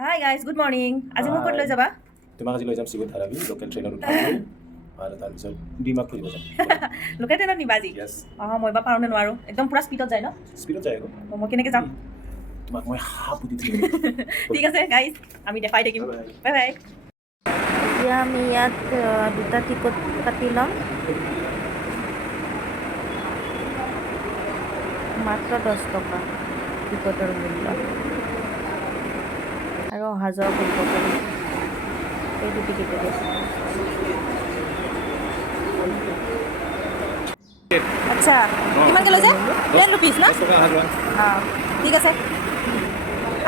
Hi guys, good morning. আজি মোক ক'ত লৈ যাবা? তোমাক আজি লৈ যাম চিগুত ধাৰাবি লোকেল ট্ৰেইনত উঠাব আৰু তাৰপিছত ডিমাক ফুৰিব যাম লোকেল ট্ৰেইনত নিবা আজি? মই বা পাৰোঁ নে নোৱাৰোঁ? একদম পুৰা স্পীডত যায় ন? স্পীডত যায় আকৌ মই কেনেকৈ যাম? তোমাক মই বুদ্ধি দিম ঠিক আছে গাইজ, আমি দেখাই থাকিম। Bye bye. এতিয়া আমি ইয়াত দুটা টিকট কাটি ল'ম। মাত্ৰ 10 টকা টিকটৰ মূল্য আৰু অহা যোৱা কৰিব পাৰি এইটো টিকেটেৰে। আচ্ছা, কিমানকৈ লৈছে? 10 rupees না? ঠিক আছে।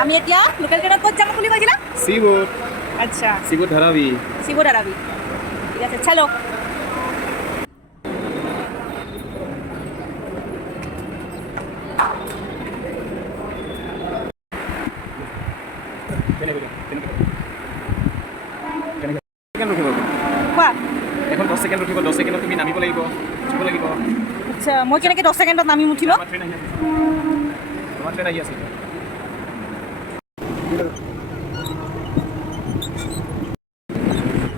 আমি এতিয়া লোকেল ট্ৰেইনত ক'ত যাম বুলি কৈছিলা? চিগুত আচ্ছা, চিগুত ধাৰাবি শিৱ ধাৰাবি। ঠিক আছে, চলো। কোৱা। এখন 10 ছেকেণ্ড ৰখিব, 10 ছেকেণ্ডত তুমি নামিব লাগিব, উঠিব লাগিব। আচ্ছা, মই কেনেকৈ 10 ছেকেণ্ডত নামি উঠিব? আমাৰ ট্ৰেইন আহি আছে, তোমাৰ ট্ৰেইন আহি আছে।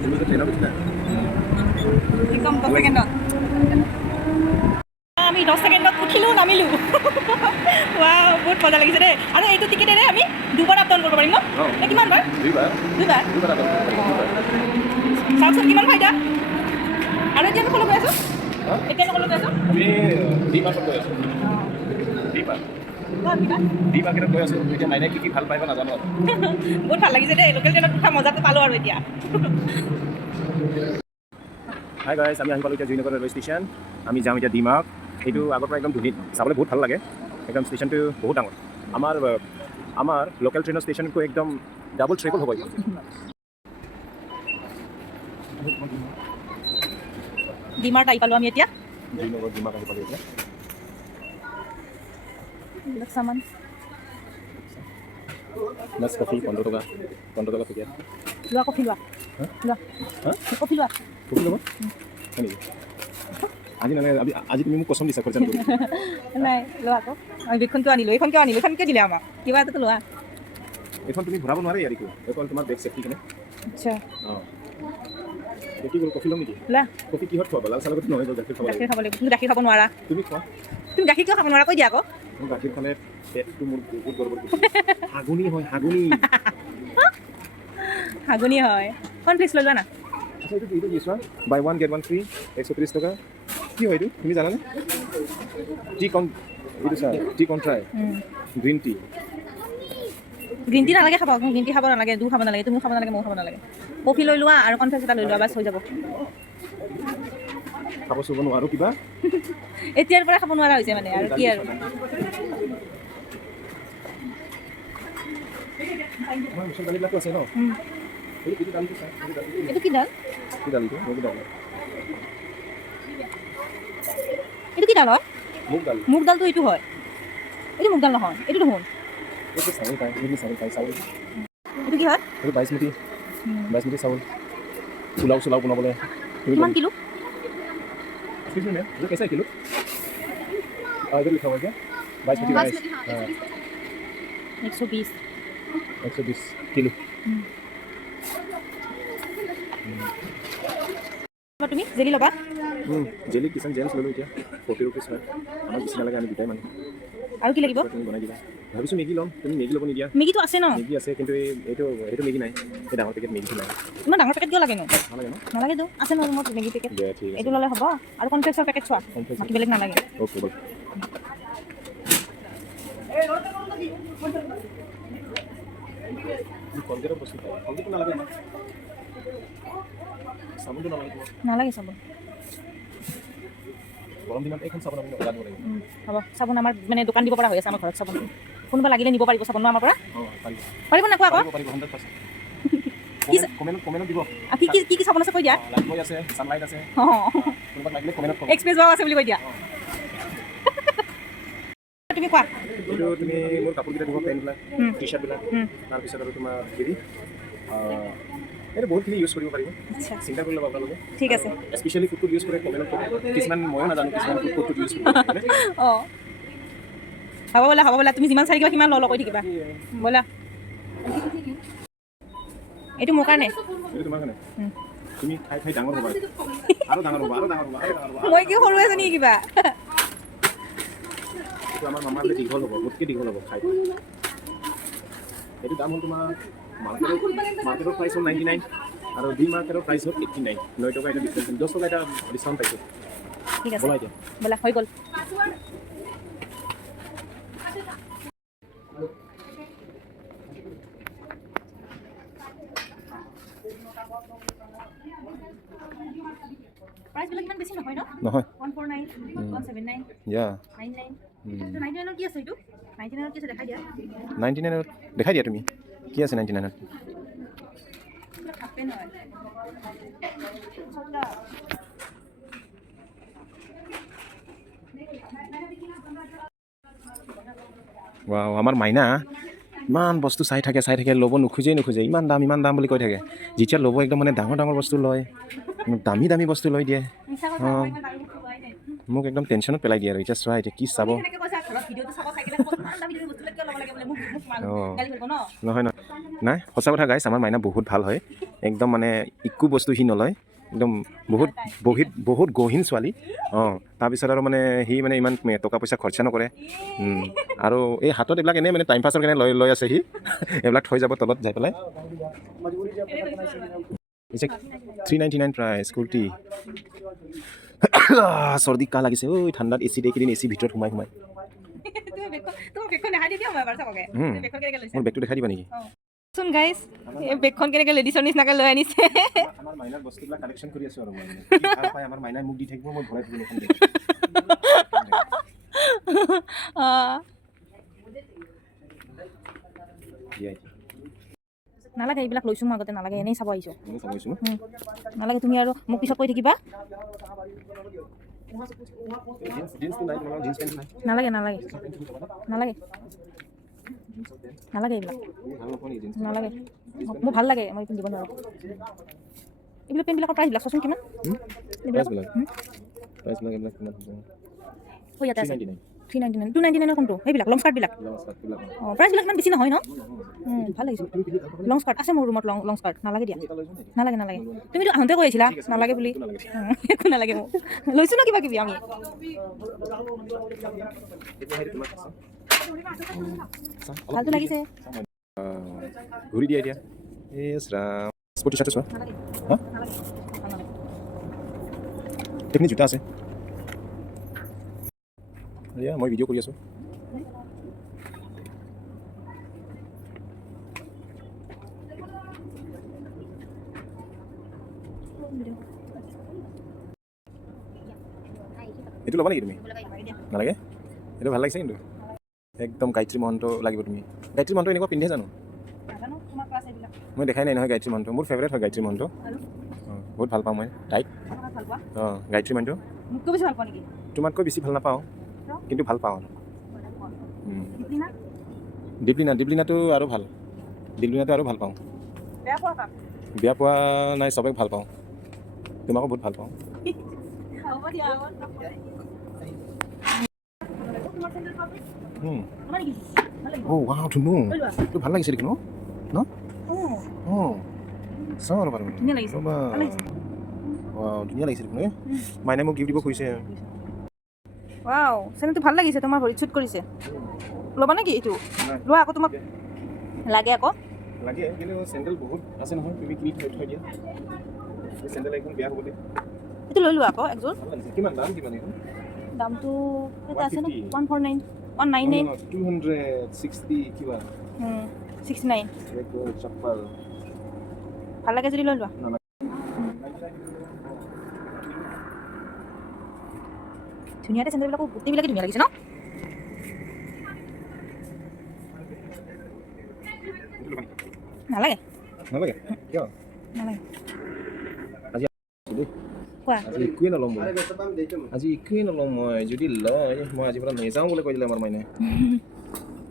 তুমি ট্ৰেইনত উঠিলা? একদম 10 ছেকেণ্ডত। আমি 10 ছেকেণ্ডত উঠিলোঁ, নামিলোঁ। ৱাও, বহুত মজা লাগিছে দেই। আৰু এইটো টিকেটেৰে আমি দুবাৰ আপ ডাউন কৰিব পাৰিম ন? নে কিমান বাৰ? দুইবাৰ দুবাৰ? আপ ডাউন কৰিব পাৰিম। চাওকচোন কিমান ফাইদা। আৰু এতিয়া আমি ক'লৈ গৈ আছোঁ? এতিয়া আমি ক'লৈ গৈ আছোঁ? আমি ডিমাকত গৈ আছোঁ। ডিমা ডিমাকেটত গৈ আছোঁ। এতিয়া মাইনাই কি ভাল পাই বা নাজানো আৰু। বহুত ভাল লাগিছে দেই, লোকেল ট্ৰেইনত উঠা মজাটো পালোঁ আৰু এতিয়া। হাই গাইজ, আমি আহি পালোঁ এতিয়া জুইনগৰ ৰেলৱে ষ্টেচন। আমি যাওঁ এতিয়া ডিমাক। সেইটো আগৰ পৰা একদম ধুনীয়া, চাবলৈ বহুত ভাল লাগে। একদম ষ্টেচনটো বহুত ডাঙৰ। আমাৰ লোকেল ট্ৰেইনৰ ষ্টেচনতকৈ একদম ডাবল ট্ৰিপল হ'ব এইটো। ডিমাৰ্ট আহি পালোঁ আমি এতিয়া। জুইনগৰ ডিমাক আহি পালোঁ এতিয়া। এইবিলাক চামান। নেছকাফে 15 টকা পেকেট। লোৱা কফি লোৱা। লোৱা কফি লোৱা। কফি ল'ব হয় নেকি? আজি নালাগে, আজি তুমি মোক কচম দিছা খৰচা নকৰিবা। নাই লোৱা আকৌ। আমি বেগখনটো আনিলোঁ, এইখন কিয় আনিলোঁ? এইখন কিয় দিলে আমাক? কিবা এটাতো লোৱা। এইখন তুমি ভৰাব নোৱাৰি আৰু এইখন তোমাৰ বেগ চেফটি কেনে। আচ্ছা, অঁ, কি কৰোঁ, কফি ল'ম নেকি? লোৱা। কফি কিহত খোৱাবা? লাল চাহ লগত নহয়, গাখীৰ খাব গাখীৰ লাগিব। খাব লাগিব। তুমি গাখীৰ খাব নোৱাৰা। তুমি খোৱা। তুমি গাখীৰ কিয় খাব নোৱাৰা? কৈ দিয়া আকৌ। মোৰ গাখীৰ খালে পেটটো মোৰ বহুত গড়বড় কৰি দিয়ে। হাগুনি হয়, হাগুনি। হাগুনি হয়। কৰ্ণফ্লেক্স লৈ লোৱা না। আচ্ছা, এইটো কি চোৱা, বাই 1 get 1 free 130 টকা। কি হয় এইটো তুমি জানানে? এইটো চোৱা, টি কণ্ট্ৰাই গ্ৰীণ টি। গ্ৰীণ টি নালাগে খাব, গ্ৰীণ টি খাব নালাগে, খাব নালাগে, তুমিও খাব নালাগে, ময়ো খাব নালাগে। কফি লৈ লোৱা আৰু কৰ্ণফ্লেক্স এটা লৈ লোৱা, বাছ হৈ যাব। খাব চুব নোৱাৰোঁ কিবা। এতিয়াৰ পৰা খাব নোৱাৰা হৈছে মানে, আৰু কি আৰু। আমাৰ মুছল দালিবিলাকো আছে ন? এইটো দালিটো চা, এইটো কি ডাল? কি দালিটো? মুগ দালি। এইটো কি ডাল হয়? মুগ দালি। মুগ ডালটো এইটো হয়। এইটো মুগ ডাল নহয়, এইটো দেখোন। এইটো চাউল খায়, চাউল। এইটো কি হয়? এইটো বাইচমতি চাউল। পোলাও বনাবলৈ। কিমান কিলো? Excuse me, ma'am. ये कैसा है किलो? इधर लिखा हुआ है क्या? बासमती राइस। हाँ, 120 120 किलो। তুমি জেলি ল'বা? জেলি কিষান জেমছ ল'লোঁ এতিয়া 40 rupees হয়। আমাক বেছি নালাগে, আমি দুটাই মানুহ। আৰু কি লাগিব? তুমি বনাই দিবা। ভাবিছোঁ মেগী ল'ম, তুমি মেগী ল'ব নিদিয়া। মেগীটো আছে ন? মেগী আছে, কিন্তু এইটো মেগী নাই। এই ডাঙৰ পেকেট মেগীটো নাই। ইমান ডাঙৰ পেকেট কিয় লাগেনো? নালাগে ন? নালাগেতো, আছে ন ৰুমত মেগী পেকেট। দিয়া ঠিক আছে। এইটো ল'লে হ'ব। আৰু কৰ্ণফ্লেক্সৰ পেকেট চোৱা, বাকী বেলেগ নালাগে। অ'কে বল। কলগেটৰ বস্তু খাই, কলগেটটো নালাগে আমাক। চাবোনটো নালাগে। নালাগে চাবোন। গৰম দিনত এইখন চাবোন আমি লগাব লাগিব। হ'ব, চাবোন আমাৰ মানে দোকান দিব পৰা হৈ আছে আমাৰ ঘৰত চাবোন। কোনোবা লাগিলে নিব পাৰিব চাবোন ন আমাৰ পৰা? অঁ, পাৰিব। পাৰিব না কোৱা আকৌ? পাৰিব 100%। কি কমেণ্টত দিব। কি চাবোন আছে কৈ দিয়া। লাইফবয় আছে, ছানলাইট আছে। অঁ, কোনোবাক লাগিলে কমেণ্টত ক'ব। এক্সপ্ৰেছ বাও আছে বুলি কৈ দিয়া। তুমি কোৱা। এইটো তুমি মোৰ কাপোৰকেইটা দিব, পেণ্টবিলাক, টি চাৰ্টবিলাক। তাৰপিছত আৰু তোমাৰ হেৰি এইটো বহুতখিনি ইউজ কৰিব পাৰিব। আচ্ছা, চিন্তা কৰি ল'ব আপোনালোকে। ঠিক আছে। স্পেচিয়েলি ফুডটো ইউজ কৰে কমেণ্টত ক'ব। কিছুমান ময়ো নাজানো, কিছুমান ফুডটো ইউজ কৰিব। অঁ, হ'ব ব'লা, তুমি যিমান চাই থাকিবা সিমান লৈ কৈ থাকিবা ব'লা। এইটো মোৰ কাৰণে এইটো তোমাৰ কাৰণে তুমি খাই খাই ডাঙৰ হ'বা আৰু ডাঙৰ হ'বা আৰু ডাঙৰ হ'বা আৰু ডাঙৰ হ'বা মই কি সৰু আছো নেকি কিবা এইটো আমাৰ মামাৰ দীঘল হ'ব বহুতকৈ দীঘল হ'ব খাই এইটো দাম হ'ল তোমাৰ মাৰ্কেটৰ প্ৰাইচ হ'ল 99 আৰু ডি মাৰ্কেটৰ প্ৰাইচ হ'ল 89 9 টকা এটা ডিফাৰেঞ্চ 10 টকা এটা ডিছকাউণ্ট পাইছোঁ ঠিক আছে ব'লা এতিয়া ব'লা হৈ গ'ল প্ৰাইচবিলাক ইমান বেছি নহয় ন নহয় 149 179 ইয়া 99 তো 99 কি আছে এইটো 99 কি আছে দেখাই দিয়া 99 দেখাই দিয়া তুমি কি আছে 99 হাফ পেন হয় ৱাও আমাৰ মাইনা ইমান বস্তু চাই থাকে ল'ব নোখোজে ইমান দাম বুলি কৈ থাকে যেতিয়া ল'ব একদম মানে ডাঙৰ বস্তু লয় দামী বস্তু লৈ দিয়ে মিছা কথা অঁ মোক একদম টেনশ্যনত পেলাই দিয়ে আৰু এতিয়া চোৱা এতিয়া কি চাব এনেকৈ কৈছা ঘৰত ভিডিঅ'টো চাব থাকিলে ইমান দামী বস্তু কিয় ল'ব লাগে বোলে মোক গালি কৰিব ন নহয় নাই সঁচা কথা গাইছ আমাৰ মাইনা বহুত ভাল হয় একদম মানে একো বস্তু সি নলয় একদম বহুত গহীন ছোৱালী অঁ তাৰপিছত আৰু মানে সি মানে ইমান টকা পইচা খৰচা নকৰে আৰু এই হাতত এইবিলাক এনেই মানে টাইম পাছৰ কাৰণে লৈ আছে সি এইবিলাক থৈ যাব তলত যাই পেলাই পিছে 399 প্ৰাইচ কুৰ্তি চৰ্দি কাহ লাগিছে ঐ ঠাণ্ডাত এচি এইকেইদিন এচি ভিতৰত সোমাই তুমি বেগখন দেখাই দিবি মই এবাৰ চাবগে বেগখন কেনেকৈ লৈছে মোৰ বেগটো দেখাই দিবা নেকি চোন গাইছ এই বেগখন কেনেকৈ লেডিছৰ নিচিনাকৈ লৈ আনিছে আমাৰ মাইনাৰ বস্তুবিলাক কালেকশ্যন কৰি আছোঁ আৰু মই ভাল পাই আমাৰ মাইনাই মোক দি থাকিব মই ভৰাই থাকিব এখন নালাগে এইবিলাক লৈছোঁ মই আগতে নালাগে এনেই চাব আহিছোঁ চাবইছোঁ নালাগে তুমি আৰু মোক পিছত কৈ থাকিবা জিন্সটো নাই তোমাৰ জিন্স পেণ্ট নাই নালাগে এইবিলাক ভাল নোপোৱা নেকি জিন্স নালাগে মোৰ ভাল লাগে মই পিন্ধিব নোৱাৰোঁ এইবিলাক পেণ্টবিলাকৰ প্ৰাইচবিলাক চোৱাচোন কিমান প্ৰাইচবিলাক এইবিলাক কিমান ঐ ইয়াতে আছে 399 299 কোনটো সেইবিলাক লং স্কাৰ্টবিলাক অঁ প্ৰাইচবিলাক ইমান বেছি নহয় ন ভাল লাগিছে লং স্কাৰ্ট আছে মোৰ ৰুমত লং স্কাৰ্ট নালাগে দিয়া নালাগে তুমিতো আহোঁতে কৈ আছিলা নালাগে বুলি একো নালাগে মোক লৈছোঁ ন কিবা কিবি আমি ভালটো লাগিছে ঘূৰি দিয়া এতিয়া ইয়েছ ৰাম স্পৰ্টি চাৰ্টটো চোৱা হা এইখিনি জোতা আছে এয়া মই ভিডিঅ' কৰি আছোঁ এইটো ল'বা নেকি তুমি নালাগে এইটো ভাল লাগিছে কিন্তু একদম গায়ত্ৰী মহন্ত লাগিব তুমি গায়ত্ৰী মহন্ত এনেকুৱা পিন্ধে জানো মই দেখাই নাই নহয় গায়ত্ৰী মহন্ত মোৰ ফেভৰেট হয় গায়ত্ৰী মহন্ত অঁ বহুত ভাল পাওঁ মই তাইক অঁ গায়ত্ৰী মহন্ত তোমাতকৈ বেছি ভাল নাপাওঁ কিন্তু ভাল পাওঁ আৰু দীপলিনাটো আৰু ভাল দীপলিনাটো আৰু ভাল পাওঁ বেয়া পোৱা নাই চবেই ভাল পাওঁ তোমাকো বহুত ভাল পাওঁ অঁ ৱাও ধুনু এইটো ভাল লাগিছে দেখোন ন অঁ চাওঁ আৰু বাৰু ৱাও ধুনীয়া লাগিছে দেখোন মাইনাই মোক গিফ্ট দিব খুজিছে ৱাও চেনেলটো ভাল লাগিছে তোমাৰ ভৰিত শ্বুট কৰিছে ল'বা নেকি এইটো লোৱা আকৌ তোমাক লাগে আকৌ লাগে কিন্তু চেণ্ডেল বহুত আছে নহয় তুমি কিনি থৈ দিয়া চেণ্ডেল এখন বেয়া হ'ব দে এইটো লৈ লোৱা আকৌ একযোৰ ভাল লাগিছে কিমান দাম কিমান এইখন দামটো এটা আছে ন 149 199 260 কিবা 69 এক চপ্পল ভাল লাগে যদি লৈ লোৱা ধুনীয়াতে চেণ্ডেলবিলাকো গোটেইবিলাকে ধুনীয়া লাগিছে ন নালাগে কিয় নালাগে আজি কোৱা আজি একোৱে নল'ম মই যদি লয় মই আজিৰ পৰা নেযাওঁ বুলি কৈ দিলে আমাৰ মাইনাই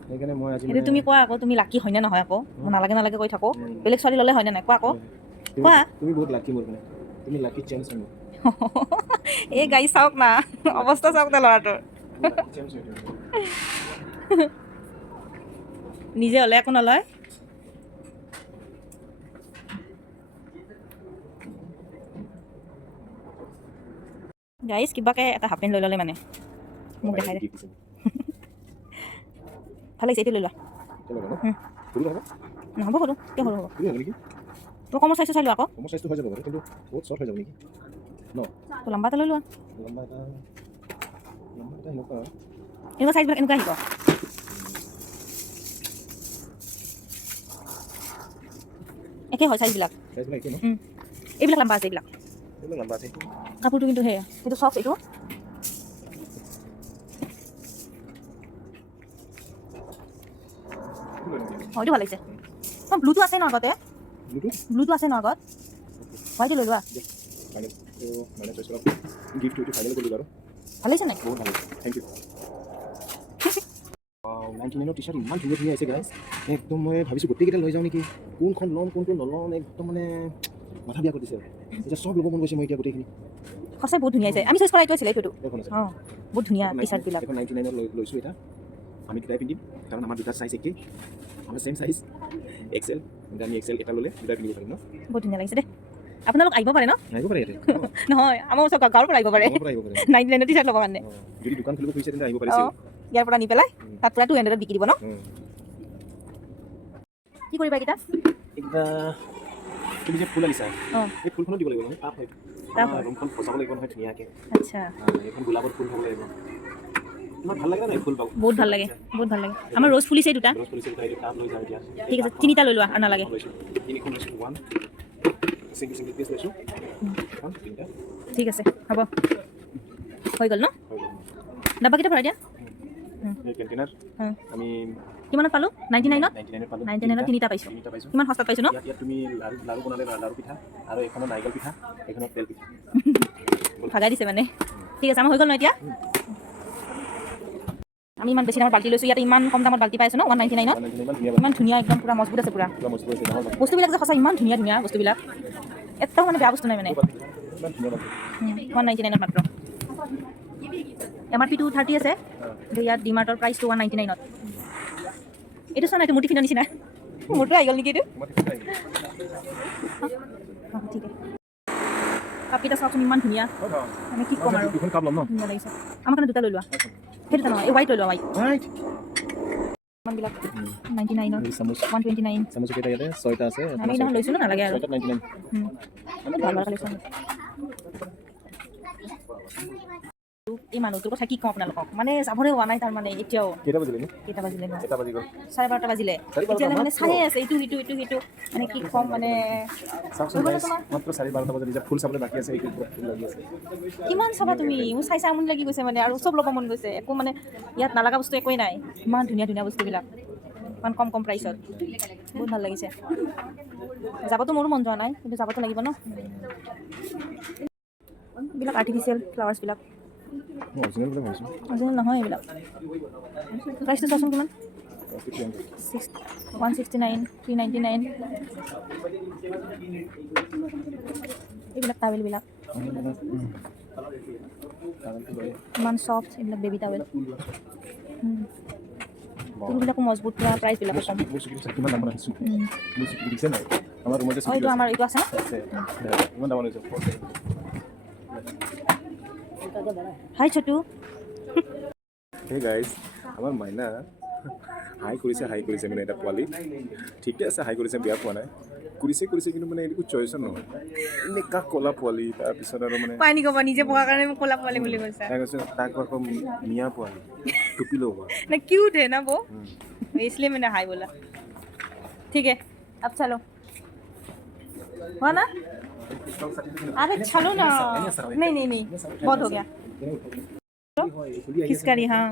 সেইকাৰণে মই আজি সেইটো তুমি কোৱা আকৌ তুমি লাকি হয়নে নহয় আকৌ মই নালাগে কৈ থাকোঁ বেলেগ ছোৱালী ল'লে হয়নে নাই কোৱা আকৌ কোৱা তুমি বহুত লাকি মোৰ কাৰণে তুমি লাকি চেঞ্চ হয় এই গাড়ী চাওক না অৱস্থা চাওক না ল'ৰাটোৰ নিজে হ'লে একো নলয় গাইজ কিবাকে এটা হাফ পেণ্ট লৈ ল'লে মানে মোক দেখাই দে ভাল লাগিছে এইটো লৈ লোৱা নহ'ব সৰু কিয় সৰু হ'ব তোৰ কমৰ চাইজটো চাই লোৱা আকৌ কমৰ সাইজটো হৈ যাব বাৰু কিন্তু বহুত শৰ্ট হৈ যাব নেকি ন তোৰ লম্বা এটা লৈ লোৱা লম্বা এটা এনেকুৱা এনেকুৱা চাইজবিলাক এনেকুৱা আহিব একে হয় চাইজবিলাক সাইজবিলাক একেই ন এইবিলাক লম্বা আছে এইবিলাক এইবিলাক লম্বা আছে কাপোৰটো কিন্তু সেয়া এইটো চফ্ট এইটো হয়তো ভাল লাগিছে অঁ ব্লুটো আছে ন আগতে ব্লুটো আছে ন আগত হোৱাইটো লৈ লোৱা মানে চইচ কৰা গিফ্ট এইটো ফাইনেল কৰিলোঁ বাৰু ভাল লাগিছে নাই বহুত ভাল লাগিছে থেংক ইউ 99 টি-চাৰ্ট ইমান ধুনীয়া ধুনীয়া আহিছে গাইজ একদম মই ভাবিছোঁ গোটেইকেইটা লৈ যাওঁ নেকি কোনখন ল'ম কোনটো নল'ম একদম মানে মাথা বিয়া কৰিছে এতিয়া চব ল'ব মন গৈছে মই এতিয়া গোটেইখিনি সঁচাই বহুত ধুনীয়া আহিছে আমি চইচ কৰা এইটো আছিলে এইটোতো এখন আছে অঁ বহুত ধুনীয়া টি চাৰ্টবিলাক এখন 99 লৈছোঁ এটা আমি দুটাই পিন্ধিম কাৰণ আমাৰ দুটা চাইজ একেই আমাৰ চেম চাইজ এক্সেল আমি এক্সেল এটা ল'লে দুটাই পিন্ধিব পাৰিম ন বহুত ধুনীয়া লাগিছে দেই আপোনালোক আহিব পাৰে ন আহিব পাৰে ইয়াতে নহয় আমাৰ ওচৰ গাঁৱৰ পৰা আহিব পাৰে গাঁৱৰ পৰা আহিব পাৰে 99 টি চাৰ্ট ল'বৰ কাৰণে যদি দোকান খুলিব খুজিছে তেন্তে আহিব পাৰিছিল অঁ ইয়াৰ পৰা নি পেলাই তাত পূৰা 200ত বিকি দিব ন কি কৰিবা এইকেইটা এইকেইটা তুমি যে ফুল আনিছা অঁ এই ফুলখনো দিব লাগিব নহয় তাপ হয় তাপ হয়। ৰুমখন সজাব লাগিব নহয় ধুনীয়াকৈ আচ্ছা এইখন গোলাপৰ ফুল হ'ব লাগিব ইমান ভাল লাগে নাই ফুল পাব বহুত ভাল লাগে বহুত ভাল লাগে আমাৰ ৰ'জ ফুলিছে দুটা ৰ'জ ফুলিছে এইটো কাম লৈ যাওঁ এতিয়া ঠিক আছে তিনিটা লৈ লোৱা আৰু নালাগে লৈছোঁ তিনিখন লৈছোঁ ওৱান চিংগল পিচ লৈছোঁ এখন তিনিটা ঠিক আছে হ'ব হৈ গ'ল ন হৈ গ'ল ডাব্বাকেইটা ভৰাই দিয়া এই কণ্টেইনাৰ আমি কিমানত পালোঁ 99ত 99 পালোঁ 99ত তিনিটা পাইছোঁ তিনিটা পাইছোঁ কিমান সস্তাত পাইছোঁ ন ইয়াত তুমি লাৰু বনালে লাৰু পিঠা আৰু এখনত নাৰিকল পিঠা এখনত তেল পিঠা ভাগাই দিছে মানে ঠিক আছে আমাৰ হৈ গ'ল ন এতিয়া আমি ইমান বেছি দামৰ বাল্টি লৈছোঁ ইয়াতে ইমান কম দামত বাল্টি পাইছোঁ ন 199ত ইমান ধুনীয়া একদম পূৰা মজবুত আছে পূৰা বস্তুবিলাক যে সঁচা ইমান ধুনীয়া ধুনীয়া বস্তুবিলাক এটাও মানে বেয়া বস্তু নাই মানে 199ত মাত্ৰ MRP টো 30 আছে ইয়াত ডিমাৰ্টৰ প্ৰাইচটো 199ত এইটো চোৱা নাই এইটো মুঠিখনৰ নিচিনা মোৰটো আহি গ'ল নেকি এইটো ঠিক আছে কাপকেইটা চাওকচোন ইমান ধুনীয়া মানে কি ক'ম আৰু দুখন কাপ ল'ম ন ধুনীয়া লাগিছে আমাৰ কাৰণে দুটা লৈ লোৱা সেই দুটা নহয় এই হোৱাইট লৈ লোৱা হোৱাইট ইমানবিলাক 99ত চামুচ 129 চামুচ কেইটা ইয়াতে ছয়টা আছে আমি এইদিনাখন লৈছোঁ ন নালাগে আৰু 99 বহুত ভাল ভাল কালেকশ্যন এই মানুহটোৰ কথা কি কওঁ আপোনালোকক মানে যাবৰে হোৱা নাই তাৰমানে এতিয়াও কেইটা বাজিলে নো কেইটা বাজিলে ন এটা বাজি গ'ল 12:30 বাজিলে 12:30 এতিয়ালৈ মানে চায়ে আছে ইটো মানে কি ক'ম মানে চাওকচোন guys, মাত্ৰ 12:30 বজাত এতিয়া ফুল চাবলৈ বাকী আছে এইটো ফুল লাগি আছে কিমান চাবা তুমি মোৰ চাই আমনি লাগি গৈছে মানে আৰু চব ল'ব মন গৈছে একো মানে ইয়াত নালাগা বস্তু একোৱেই নাই ইমান ধুনীয়া ধুনীয়া বস্তুবিলাক ইমান কম প্ৰাইচত বহুত ভাল লাগিছে যাবতো মোৰো মন যোৱা নাই কিন্তু যাবতো লাগিব ন এইবিলাক আৰ্টিফিচিয়েল ফ্লাৱাৰ্ছবিলাক অৰিজিনেল বুলি ভাবিছোঁ অৰিজিনেল নহয় এইবিলাক প্ৰাইচটো চাচোন কিমান 169 399 এইবিলাক টাৱেলবিলাক ইমান চফ্ট এইবিলাক বেবী টাৱেল ফুলবিলাকো মজবুত পুৰা প্ৰাইচবিলাকো কম কিমান দাম আহিছোঁ দিছে নাই আমাৰ ৰুমতে অঁ এইটো আমাৰ এইটো আছে কিমান দাম আহিছে হাই ছোটু হে গাইজ আমাৰ মাইনা হাই কৰিছে মানে এটা পোৱালি ঠিকে আছে হাই কৰিছে বেয়া পোৱা নাই কৰিছে কিন্তু মানে একো চইচৰ নহয় এনেকুৱা ক'লা পোৱালি তাৰপিছত আৰু মানে পানী ক'ব নিজে পঢ়াৰ কাৰণে মোক ক'লা পোৱালি বুলি কৈছা তাই কৈছে তাক আকৌ মিয়া পোৱালি টুপি ল'ব ना क्यूट है ना वो इसलिए मैंने हाई बोला ठीक है अब चलो हुआ ना अरे चलो ना नहीं बहुत हो गया किसका रही हाँ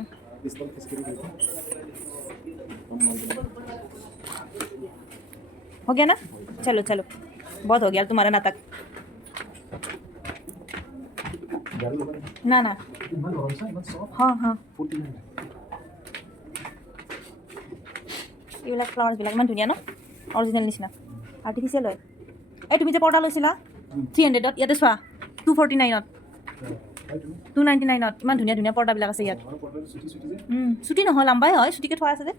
हो गया ना चलो बहुत हो गया तुम्हारा नाटक ना हाँ এইবিলাক ফ্লাৱাৰ্ছবিলাক ইমান ধুনীয়া ন অৰিজিনেল নিচিনা আৰ্টিফিচিয়েল হয় এই তুমি যে পৰ্দা লৈছিলা 300ত ইয়াতে চোৱা 249ত 299ত ইমান ধুনীয়া ধুনীয়া পৰ্দাবিলাক আছে ইয়াত ছুটি নহয় লাম্বাই হয় ছুটিকৈ থোৱা আছে যে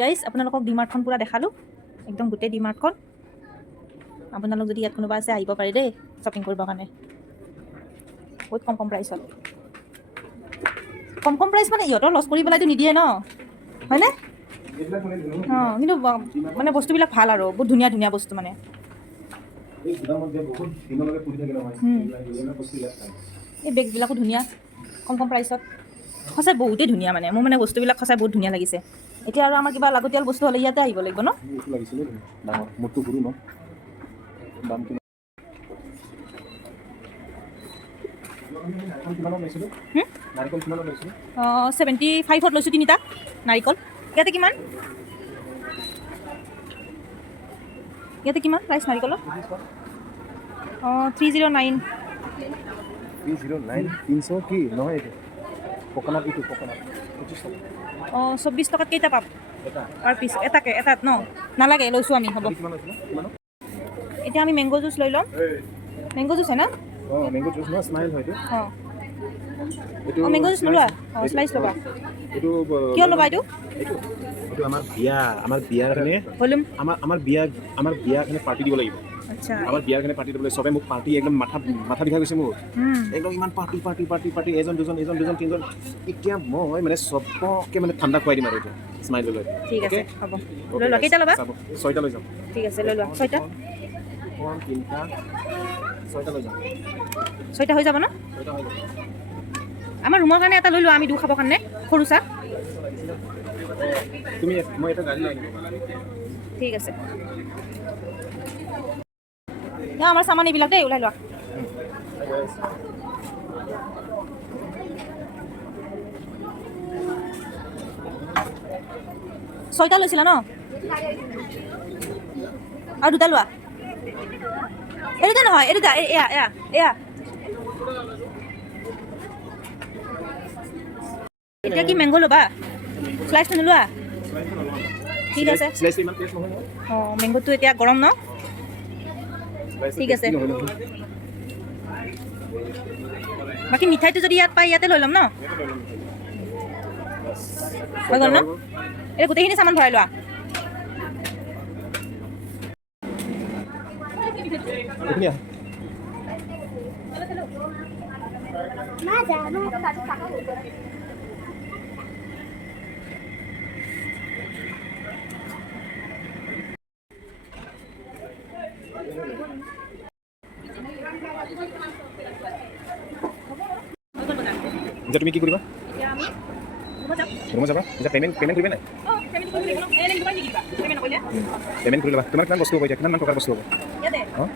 গাইজ আপোনালোকক ডিমাৰ্টখন পূৰা দেখালোঁ একদম গোটেই ডিমাৰ্টখন আপোনালোক যদি ইয়াত কোনোবা আছে আহিব পাৰে দেই শ্বপিং কৰিবৰ কাৰণে বহুত কম প্ৰাইচত কম প্ৰাইচ মানে ইহঁতৰ লছ কৰি পেলাইতো নিদিয়ে ন হয়নে এইবিলাক মানে অঁ কিন্তু মানে বস্তুবিলাক ভাল আৰু বহুত ধুনীয়া ধুনীয়া বস্তু মানে এই গুদামত যে বহুত দিনলৈকে পৰি থাকে নহয় এইবিলাক বস্তু ইয়াত পায় এই বেগবিলাকো ধুনীয়া কম প্ৰাইচত সঁচাই বহুতেই ধুনীয়া মানে মোৰ মানে বস্তুবিলাক সঁচাই বহুত ধুনীয়া লাগিছে এতিয়া আৰু আমাৰ কিবা লাগতিয়াল বস্তু হ'লে ইয়াতে আহিব লাগিব ন এইটো লাগিছিলে ডাঙৰ মোৰটো সৰু ন দাম কিমান কিমানত লৈছিলোঁ নাৰিকল কিমানত লৈছিলোঁ 75ত লৈছোঁ তিনিটা নাৰিকল ইয়াতে কিমান প্ৰাইচ নাৰিকলৰ 309 309 300 কি নহয় এইটো কোকোনাট এইটো কোকোনাট 24 টকাত কেইটা পাম এটা পাৰ পিচ এটাত ন নালাগে লৈছোঁ আমি হ'ব কিমান লৈছিলোঁ কিমান এতিয়া আমি মেংগ' জুচ লৈ ল'ম মেংগ' জুচ হয় না অঁ মেংগো জুচ ন স্মাইল হয়তো অঁ মেংগ' জুচ নোলোৱা অঁ শ্লাইচ ল'বা এইটো কিয় ল'বা এইটো এইটো এইটো আমাৰ বিয়াৰ কাৰণে ভলিউম আমাৰ বিয়াৰ কাৰণে পাৰ্টি দিব লাগিব আচ্ছা আমাৰ বিয়াৰ কাৰণে পাৰ্টি দিবলৈ চবে মোক পাৰ্টি একদম মাথা বিষাই গৈছে মোৰ একদম ইমান পাৰ্টি এজন দুজন তিনিজন এতিয়া মই মানে চবকে মানে ঠাণ্ডা খুৱাই দিম আৰু এতিয়া স্মাইল লৈ ঠিক আছে হ'ব লৈ লোৱা কেইটা ল'বা 6টা লৈ যাম ঠিক আছে লৈ লোৱা 6টা 3টা 6টা লৈ যাম 6টা হৈ যাব ন 6টা হৈ যাব আমাৰ ৰুমৰ কাৰণে এটা লৈ লোৱা আমি দু খাবৰ কাৰণে সৰু চাহ মই এটা গাড়ী লৈ আনিব ঠিক আছে আমাৰ সামান এইবিলাক দেই ওলাই লোৱা ছয়টা লৈছিলা ন আৰু দুটা লোৱা এই দুটা নহয় এই দুটা এয়া এতিয়া কি মেংগ' ল'বা শ্লাইচটো নোলোৱা ঠিক আছে স্লাইচ ইমান টেষ্ট নহয় অঁ মেংগ'টো এতিয়া গৰম ন ঠিক আছে বাকী মিঠাইটো যদি ইয়াত পাই ইয়াতে লৈ ল'ম ন হৈ গ'ল ন এই গোটেইখিনি চামান ভৰাই লোৱা এইখিনি এতিয়া তুমি কি কৰিবা ৰুমত যাবা এতিয়া পে'মেণ্ট কৰিবা নাই পে'মেণ্ট কৰি ল'বা তোমাৰ কিমান বস্তু হ'ব এতিয়া কিমান টকাৰ বস্তু হ'ব অঁ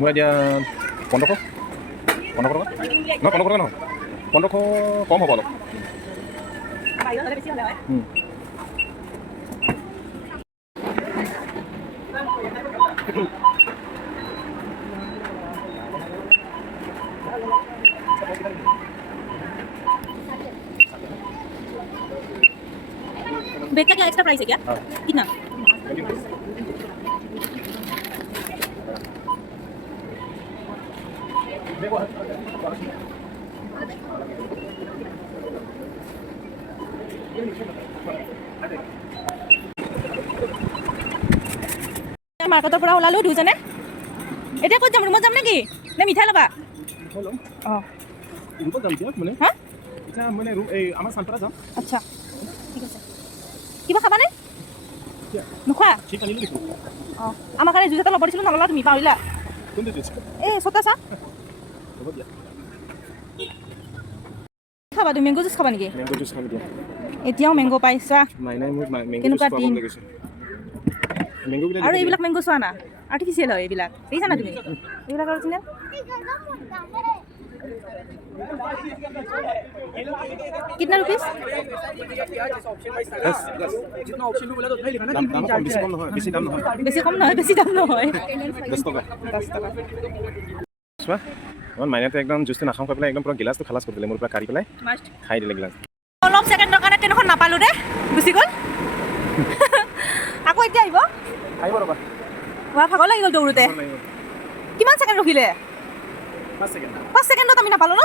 মোৰ এতিয়া 1500 টকা নহয় 1500 টকা নহয় 1500 কম হ'ব অলপ बेग का क्या एक्स्ट्रा प्राइस है क्या कितना মাৰ্কেটৰ পৰা ওলালো দুজনে এতিয়া ক'ত যাম ৰুমত যাম নেকি নে মিঠাই ল'বা অঁ হা আমাৰ চানপাৰা যাম আচ্ছা ঠিক আছে কিবা খাবানে নোখোৱা অঁ আমাৰ কাৰণে জুচ এটা ল'ব দিছিলোঁ নল'লা তুমি পাহৰিলা এই ছটা চাহ খাবা তুমি মেংগ' জুচ খাবা নেকি মেংগো জুচ খাম দিয়া এতিয়াও মেংগ' পাইছা নাই মোৰ মেংগো কেনেকুৱা জুচ দিন খাব লাগিছে মেংগো বিলাক আৰু এইবিলাক মেংগ' চোৱা না আৰ্টিফিচিয়েল হয় এইবিলাক দেখিছা না তুমি এইবিলাক অৰিজিনেল कितना रुपीस বেছি কম নহয় বেছি দাম নহয় 10 টকা চোৱা মই মাইনাতে একদম জুচটো নাখাওঁ কৈ পেলাই একদম পুৰা গিলাচটো খালাচ কৰি দিলে মোৰ পৰা কাঢ়ি পেলাই খাই দিলে গিলাচ অলপ ছেকেণ্ডৰ কাৰণে ট্ৰেইনখন নাপালোঁ দে গুচি গ'ল আকৌ এতিয়া আহিব ৰ'বা ভাগৰ লাগি গ'ল দৌৰোতে কিমান ছেকেণ্ড ৰখিলে 5 ছেকেণ্ডত আমি নাপালোঁ ন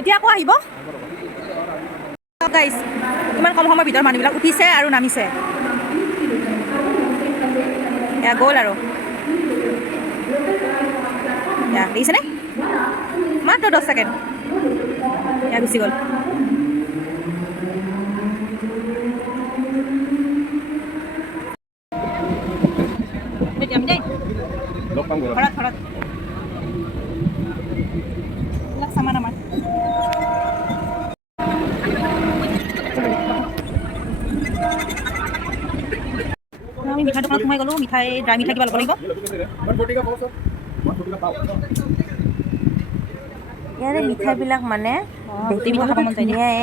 এতিয়া আকৌ আহিব গাইজ ইমান কম সময়ৰ ভিতৰত মানুহবিলাক উঠিছে আৰু নামিছে এয়া গ'ল আৰু এয়া দেখিছেনে মাত্ৰ 10 ছেকেণ্ড এয়া গুচি গ'ল লগ পাম ঘৰত ঘৰত ঘৰত এইবিলাক চামান আমাৰ আমি মিঠাই দোকানত সোমাই গ'লোঁ মিঠাই ড্ৰাই মিঠাই কিবা ল'ব লাগিব ইয়াৰে মিঠাইবিলাক মানে মিঠা খাব মন যায় ধুনীয়াই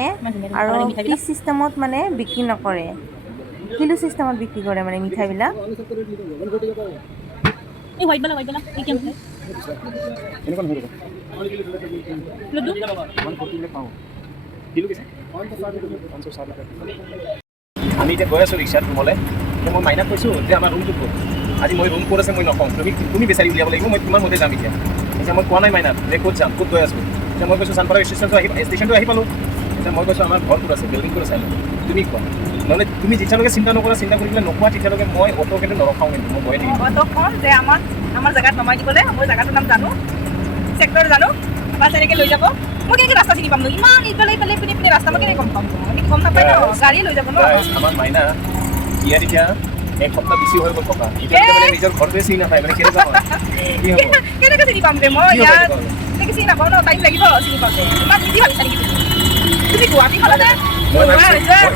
আৰু মিঠাইবিলাক পিচ চিষ্টেমত মানে বিক্ৰী নকৰে কিলো চিষ্টেমত বিক্ৰী কৰে মানে মিঠাইবিলাক এই হোৱাইট বালা এই কেম মিঠাই এনেকুৱা নহয় লডু আমি এতিয়া গৈ আছোঁ ৰিক্সাত ৰুমলৈ মই মাইনাক কৈছোঁ যে আমাৰ ৰুমটো ক'ত আজি মই ৰুম ক'ত আছে মই নকওঁ তুমি বিচাৰি উলিয়াব লাগিব মই তোমাৰ মতে যাম এতিয়া মই কোৱা নাই মাইনাক যে ক'ত যাম ক'ত গৈ আছোঁ এতিয়া মই কৈছোঁ চানপাৰা ষ্টেচনটো আহি পালোঁ এতিয়া মই কৈছোঁ আমাৰ ঘৰ ক'ত আছে বিল্ডিং ক'ত আছে তুমি কোৱা নহ'লে তুমি যেতিয়ালৈকে চিন্তা নকৰা চিন্তা কৰি পেলাই নোকোৱা তেতিয়ালৈকে মই অটো কিন্তু নৰখাওঁ কিন্তু মই গৈ থাকিম অটো কম যে আমাৰ জেগাত নমাই দিবলৈ মই জেগাটোৰ নাম জানো চেক্টৰ জানো বাছ এনেকৈ লৈ যাব মই কেনেকৈ ৰাস্তা চিনি পাম ন ইমান ইফালে পিনে ৰাস্তা মই কেনেকৈ গম পাম আমি গম নাপায় ন গাড়ী লৈ যাব ন আমাৰ মাইনা ইয়াত এতিয়া এসপ্তাহ বেছি হৈ গ'ল টকা এতিয়া মানে নিজৰ ঘৰটোৱে চিনি নাপায় মানে কেনেকুৱা হয় কি হ'ব কেনেকৈ চিনি পাম যে মই ইয়াত এনেকৈ চিনি নাপাওঁ ন টাইম লাগিব চিনি পাওঁতে ইমান ইজি ভাবিছা নেকি তুমি গুৱাহাটী খনতে মই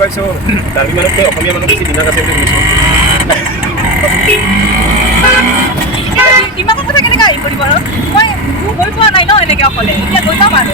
ভাবিছোঁ কাৰ্বি মানুহতকৈ অসমীয়া মানুহ বেছি দিনত আছে বুলি শুনিছোঁ ডিমাকৰ কথা কেনেকৈ আহি পৰিব আৰু মই গৈ পোৱা নাই ন এনেকৈ অকলে এতিয়া গৈ পাম আৰু